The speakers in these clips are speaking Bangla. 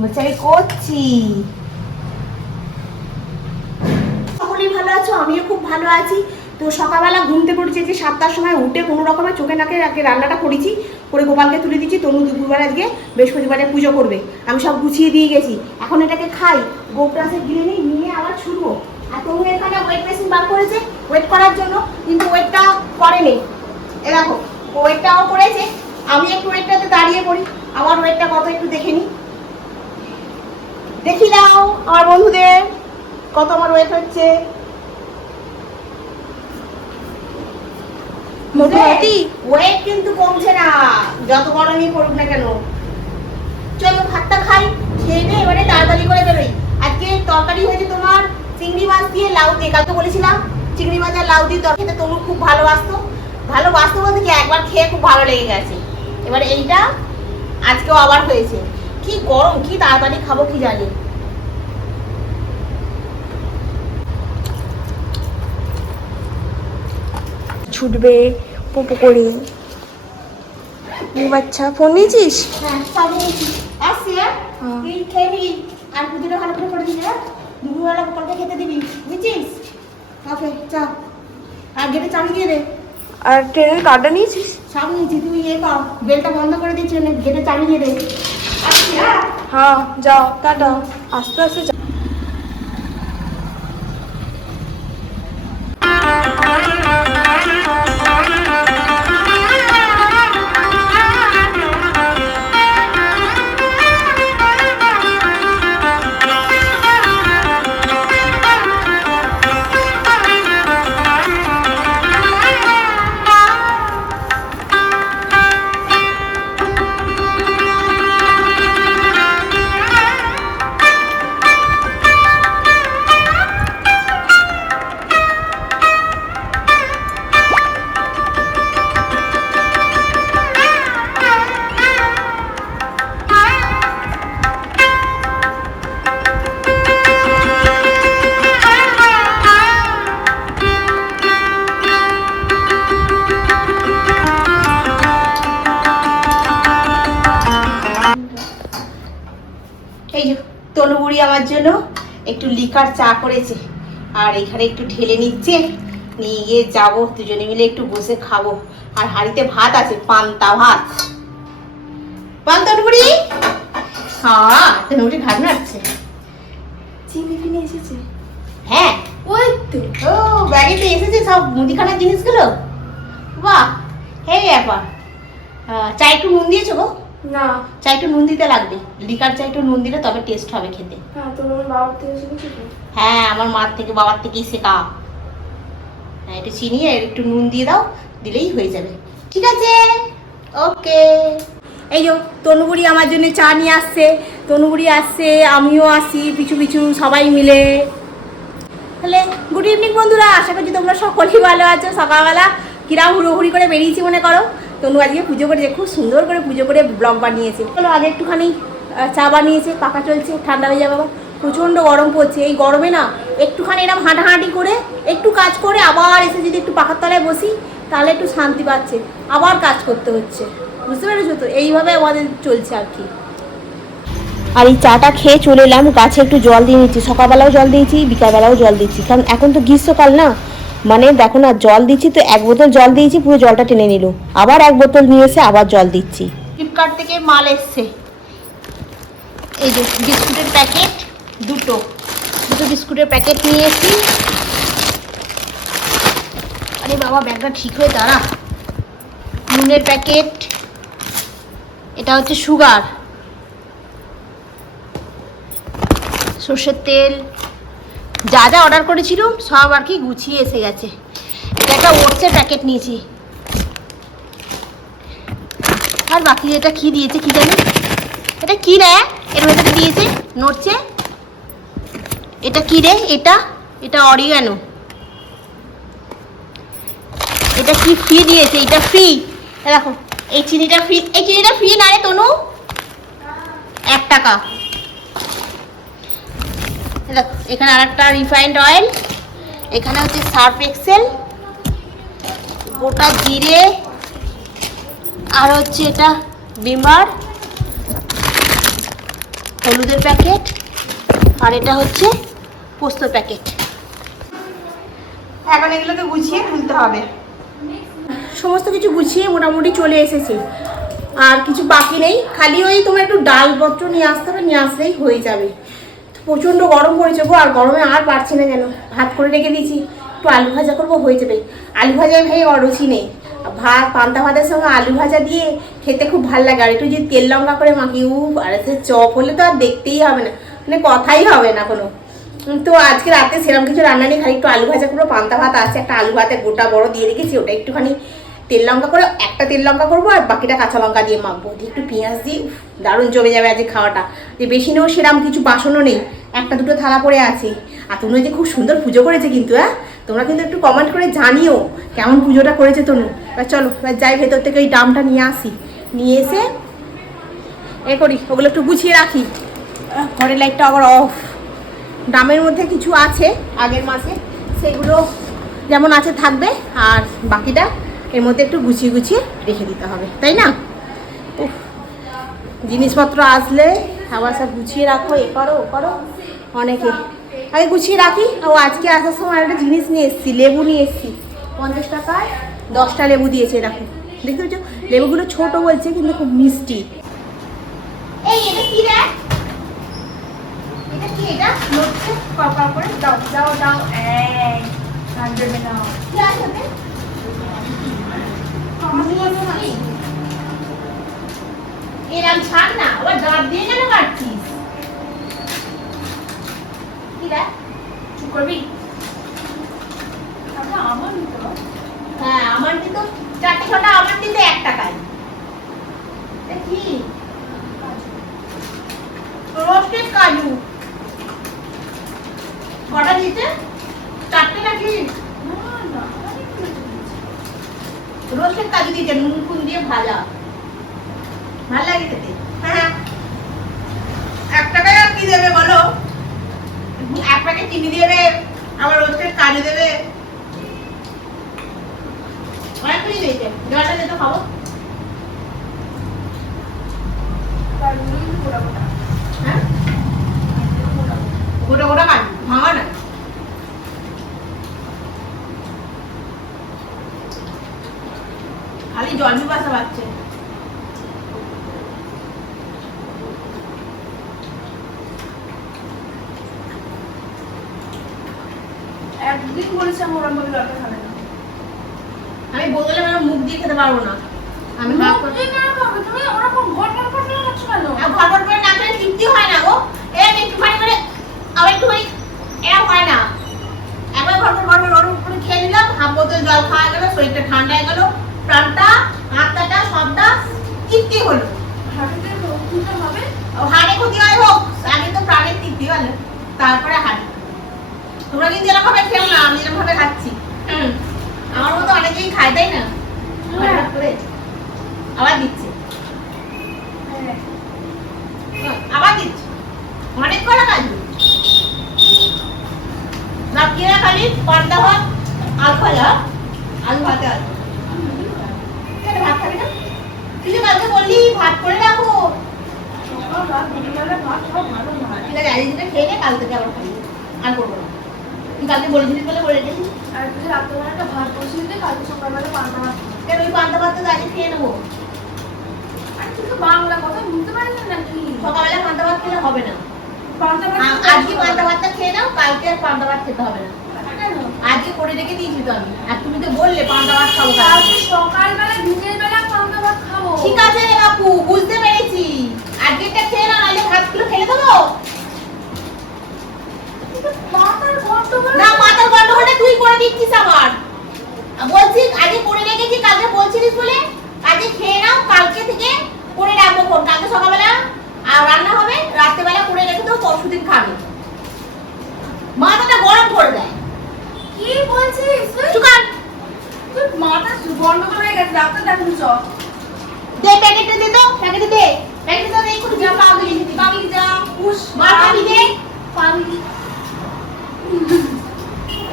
বলছে করছি। সকলেই ভালো আছো? আমিও খুব ভালো আছি। তো সকালবেলা ঘুম থেকে উঠেছি যে সাতটার সময় উঠে কোনো রকমের চোখে নাকে আগে রান্নাটা করেছি, করে গোপালকে তুলে দিচ্ছি তনু দুপুরবেলা আজকে বৃহস্পতিবারে পুজো করবে। আমি সব গুছিয়ে দিয়ে গেছি। এখন এটাকে খাই। গোপ্রাসে গিলে নিই, নিয়ে আবার ছুটবো। আর তনু এখানে ওয়েট মেশিন বার করেছে ওয়েট করার জন্য। কিন্তু ওয়েটটা করেনি। এ দেখো ওয়েটটাও করেছে। আমি একটু ওয়েটটাতে দাঁড়িয়ে পড়ি। আমার ওয়েটটা কত একটু দেখে নিই দেখি দাও আমার বন্ধুদের কত আমার ওয়েট হচ্ছে। মোটামুটি ওয়েট কিন্তু কমছে না যত গরমই পড়ুক না কেন। চলো ভাতটা খাই খেয়ে নে এবারে তাড়াতাড়ি করে বেরোই। আজকে তরকারি হয়েছে তোমার চিংড়ি মাছ দিয়ে লাউ দিয়ে কালকে বলেছিলাম চিংড়ি মাছ আর লাউ দিয়ে তরকারি খেতে তনু খুব ভালোবাসতো। ভালোবাসতো বলতে কি একবার খেয়ে খুব ভালো লেগে গেছে। এবার এইটা আজকেও আবার হয়েছে। কি গরম কি তাড়াতাড়ি খাব কি জানি। ছুটবে পোপো করে। ও বাচ্চা ফোন নিয়েছিস? হ্যাঁ সব নিয়েছি। আসছি হ্যাঁ? হ্যাঁ। তুই খেয়ে নিবি আর করে করে দিবি হ্যাঁ? দুপুরবেলা খেতে দিবি বুঝছিস? ওকে চা। আর গেটে চাবি দিয়ে দে। আর ট্রেনের কার্ডটা নিয়েছিস? সব নিয়েছি তুই ইয়ে কর। বেলটা বন্ধ করে দিচ্ছি গেটে চাবি দিয়ে দে। হ্যাঁ যাও টাটা আস্তে আস্তে যা জন্য একটু লিকার চা করেছে। আর এখানে একটু ঢেলে নিচ্ছে। নিয়ে গিয়ে যাব দুজনে মিলে একটু বসে খাব। আর হাঁড়িতে ভাত আছে পান্তা ভাত। পান তনুবুড়ি হ্যাঁ তনুবুড়ি ঘাট নাড়ছে। চিনি ফিনি এসেছে? হ্যাঁ। ওই তো ও ব্যাগেতে এসেছে সব মুদিখানার জিনিসগুলো? বাহ হে ব্যাপার চা একটু নুন দিয়েছ গো। না। চা একটু নুন দিতে লাগবে। লিকার চা একটু নুন দিলে তবে টেস্ট হবে খেতে। হ্যাঁ তোর বাবার থেকে শিখেছি হ্যাঁ আমার মার থেকে বাবার থেকেই শেখা। হ্যাঁ একটু চিনি আর একটু নুন দিয়ে দাও দিলেই হয়ে যাবে। ঠিক আছে? ওকে। এই যে তনুবুড়ি আমার জন্য চা নিয়ে আসছে। তনুবুড়ি আসছে আমিও আসি পিছু পিছু সবাই মিলে। তাহলে গুড ইভিনিং বন্ধুরা আশা করছি তোমরা সকলেই ভালো আছো। সকালবেলা কিরাম হুড়োহুড়ি করে বেরিয়েছি মনে করো। তনু আজকে পুজো করেছে খুব সুন্দর করে পুজো করে ব্লগ বানিয়েছে। চলো, আগে একটুখানি চা বানিয়েছে পাকা চলছে, ঠান্ডা হয়ে যাবে আবার। প্রচণ্ড গরম পড়ছে, এই গরমে না, একটুখানি এরকম হাঁটাহাঁটি করে, একটু কাজ করে, আবার এসে যদি একটু পাখার তলায় বসি, তাহলে একটু শান্তি পাচ্ছে। আবার কাজ করতে হচ্ছে। বুঝতে পেরেছ তো? এইভাবে আমাদের চলছে আর কি। আর এই চাটা খেয়ে চলে এলাম, গাছে একটু জল দিয়ে নিচ্ছি। সকালবেলাও জল দিয়েছি, বিকালবেলাও জল দিচ্ছি। কারণ এখন তো গ্রীষ্মকাল না মানে দেখো না, জল দিচ্ছি তো, এক বোতল জল দিয়েছি, পুরো জলটা টেনে নিল। আবার এক বোতল নিয়ে এসে আবার জল দিচ্ছি। ফ্লিপকার্ট থেকে মাল এসছে। এই যে বিস্কুটের প্যাকেট, দুটো। দুটো বিস্কুটের প্যাকেট নিয়ে এসেছি। আরে বাবা, ব্যাগটা ঠিক হয়ে, দাঁড়া। নুনের প্যাকেট, এটা হচ্ছে সুগার। সর্ষের তেল যা যা অর্ডার করেছিলাম সব আর কি গুছিয়ে এসে গেছে। এটা একটা ওটসের প্যাকেট নিয়েছি। আর বাকি এটা কি দিয়েছে কি জানি? এটা কি রে? এর ভেতরে দিয়েছে? নড়ছে? এটা কি রে? এটা? এটা অরিগানো এটা কি ফ্রি দিয়েছে? এটা ফ্রি দেখো, এই চিনিটা ফ্রি এই চিনিটা ফ্রি না রে, তনু? এক টাকা। এখানে আর একটা রিফাইন্ড অয়েল এখানে হচ্ছে সার্ফ এক্সেল গোটা জিরে আর হচ্ছে এটা বিমার হলুদের প্যাকেট আর এটা হচ্ছে পোস্তর প্যাকেট এখন এগুলোকে গুছিয়ে তুলতে হবে। সমস্ত কিছু গুছিয়ে মোটামুটি চলে এসেছে। আর কিছু বাকি নেই খালি ওই তোমার একটু ডালপত্র নিয়ে আসতে হবে নিয়ে আসলেই হয়ে যাবে। প্রচণ্ড গরম পড়েছে গো, আর গরমে আর পারছি না যেন। ভাত করে রেখে দিয়েছি। একটু আলু ভাজা করব, হয়ে যাবে। আলু ভাজায় ভাই অরুচি নেই। ভাত, পান্তা ভাতের সঙ্গে আলু ভাজা দিয়ে খেতে খুব ভালো লাগে। আর একটু যদি তেল লঙ্কা করে মাখি উ আর সে চপ হলে তো আর দেখতেই হবে না। মানে কথাই হবে না কোনো। তো আজকে রাতে সেরকম কিছু রান্না নেই, খালি একটু আলু ভাজা করব, পান্তা ভাত আছে, একটা আলু ভাতে গোটা বড় দিয়ে রেখেছি, ওটা একটুখানি তেল লঙ্কা করে একটা তেল লঙ্কা করব, আর বাকিটা কাঁচা লঙ্কা দিয়ে মাখবো। দিয়ে একটু পেঁয়াজ দিয়ে দারুণ জমে যাবে আজকে খাওয়াটা। যে বেশি নেও সেরকম কিছু বাসনও নেই, একটা দুটো থালা পড়ে আছে। আর তোমরা যে খুব সুন্দর পুজো করেছে কিন্তু হ্যাঁ? তোমরা কিন্তু একটু কমেন্ট করে জানিও কেমন পুজোটা করেছে তনু। এবার চলো, এবার যাই ভেতর থেকে ওই ডামটা নিয়ে আসি। নিয়ে এসে এ করি, ওগুলো একটু গুছিয়ে রাখি। ঘরের লাইটটা আবার অফ ডামের মধ্যে কিছু আছে, আগের মাসে। সেগুলো যেমন আছে থাকবে, আর বাকিটা এর মধ্যে একটু গুছিয়ে গুছিয়ে রেখে দিতে হবে। তাই না? জিনিসপত্র আসলে আবার সব গুছিয়ে রাখো এ করো ও করো অনেকে। আগে গুছিয়ে রাখি। ও আজকে আসার সময় একটা জিনিস নিয়ে এসেছি লেবু নিয়ে এসেছি। পঞ্চাশ টাকায় দশটা লেবু দিয়েছে এরকম দেখতে পাচ্ছ লেবুগুলো ছোট বলছে কিন্তু খুব মিষ্টি। এই এটা কি রে? এটা কি এটা? নড়ছে কড়কড় করে দাও দাও দাও। এই হান্ড্রেডে দাও কি আছে ওতে? মিষ্টি। এরম ছাড় না, আবার দাঁত দিয়ে কেন কাটছিস কি চুপ করবি? আমার হ্যাঁ আমার ছটা, আমার এক টাকায়। রোস্টেড কাজু। কটা দিতে? চারটে নাকি। রোস্টেড কাজু দিতে, নুন ফুন দিয়ে ভাজা। ভালো লাগে খেতে। হ্যাঁ। এক টাকায় আর কি দেবে বলো? এক প্যাকেট চিনি দেবে আবার রোস্টেড কাজু দেবে। অনেক কিছু দিয়েছে। জলটা যেতে খাব। হ্যাঁ? গোটা গোটা। গোটা গোটা কাজু ভাঙা না খালি জল বাসা পাচ্ছে একদিন বলেছিলাম ওরম ভাবে জলটা খাবে না। আমি বোতলে মানে মুখ দিয়ে খেতে পারব না। আমি ভাত মুখ দিয়ে কেন খাবে? তুমি ওরকম ঘট ঘট ঘট করে খাচ্ছ কেন? ঘটন করে না খেলে তৃপ্তি হয় না গো। এরকম একটুখানি করে আবার একটুখানি এরকম হয় না। একবার ঘটন ঘটন ওর উপরে খেয়ে নিলাম হাফ বোতল জল খাওয়া গেল শরীরটা ঠান্ডা হয়ে গেল প্রাণটা আত্মাটা সবটা তৃপ্তি হলো। হাড়ে ক্ষতি হয় হোক আগে তো প্রাণের তৃপ্তি হলো তারপরে হাড়ি তোমরা কিন্তু এরকম ভাবে খেও না আমি এরকম ভাবে খাচ্ছি। হুম। আমার মতো অনেকেই খায় তাই না? আবার দিচ্ছে। হ্যাঁ। আবার দিচ্ছে। অনেক করা কাজ না কিনা খালি পান্তা ভাত আলু ভাজা আলু ভাতে আলু ভাত খাবি না? তুই কালকে বললি ভাত করে রাখো। ঠিক আছে আজ দিনে খেয়ে নে কাল থেকে আবার আর করব না। কালকে বলেছিলিস বলে বলে রেখেছিস আর তুই রাত্রেবেলা ভাত বসিয়ে দিয়ে কালকে সকালবেলা পান্তা ভাত। কেন ওই পান্তা ভাত তো আজকে খেয়ে নেব। আর তুই তো বাংলা কথা বুঝতে পারিস না নাকি? সকালবেলা পান্তা ভাত খেলে হবে না। পান্তা ভাত আজকে পান্তা ভাতটা খেয়ে নাও কালকে আর পান্তা ভাত খেতে হবে না। আজকে করে রেখে দিয়েছি তো আমি। আর তুমি তো বললে পান্তা ভাত খাব কালকে। সকালবেলা বেলা পান্তা ভাত খাব। ঠিক আছে বাপু বুঝতে পেরেছি। আজকেরটা খেয়ে নাও নাহলে ভাতগুলো ফেলে দেবো। না মাথার গন্ডগোলটা তুই করে দিচ্ছিস আমার বলছি আজকে করে রেখেছি কালকে বলছিলিস বলে? আজকে খেয়ে নাও কালকে থেকে করে রাখব ফোন কালকে সকালবেলা আর রান্না হবে রাত্রেবেলা করে রেখে দেবো পরশুদিন খাবে। মাথাটা গরম করে দেয়। কি বলছিস সুকান তুই মাথা গন্ডগোল হয়ে গেছে ডাক্তার দেখাবি চ। দে প্যাকেটটা দে তো প্যাকেটে দে। একটু যা পাগলি পাগলি যা উস মার দে। পাগলি।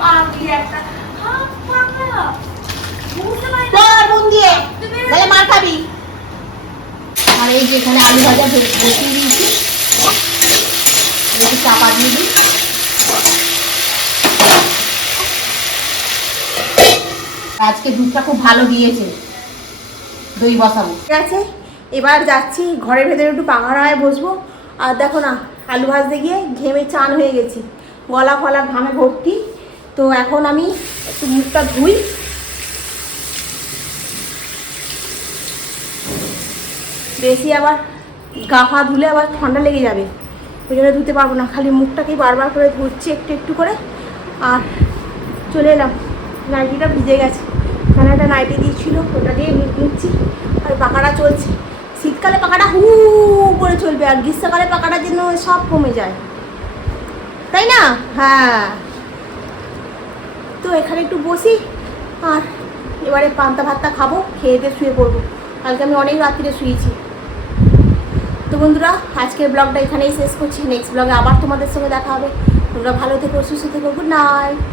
পাগলি একটা। হাত পাগলা। বুঝতে পারি না। মন দিয়ে। তাহলে মার খাবি। আর এই যে এখানে আলু ভাজা বসিয়ে দিয়েছি। একটু চাপা দিয়ে দিই। আজকে দুধটা খুব ভালো দিয়েছে। দই বসাবো। ঠিক আছে এবার যাচ্ছি ঘরের ভেতরে একটু পাখাড়ায় বসবো। আর দেখো না আলু ভাজতে গিয়ে ঘেমে চান হয়ে গেছি। গলা ফলা ঘামে ভর্তি। তো এখন আমি একটু মুখটা ধুই। বেশি আবার গা ফা ধুলে আবার ঠান্ডা লেগে যাবে। ওই জন্য ধুতে পারব না, খালি মুখটাকেই বারবার করে ধুচ্ছি একটু একটু করে। আর চলে এলাম। নাইটিটা ভিজে গেছে। এখানে একটা নাইটি দিয়েছিল, ওটা দিয়ে মুছছি আর পাখাটা চলছে। শীতকালে পাখাটা হু করে চলবে, আর গ্রীষ্মকালে পাখাটা যেন সব কমে যায়। তাই না? হ্যাঁ। তো এখানে একটু বসি, আর এবারে পান্তা ভাতটা খাব, খেয়ে দিয়ে শুয়ে পড়ব। কালকে আমি অনেক রাত্রিরে শুয়েছি। তো বন্ধুরা, আজকের ব্লগটা এখানেই শেষ করছি। নেক্সট ব্লগে আবার তোমাদের সঙ্গে দেখা হবে। তোমরা ভালো থেকো, সুস্থ থেকো, গুড নাইট।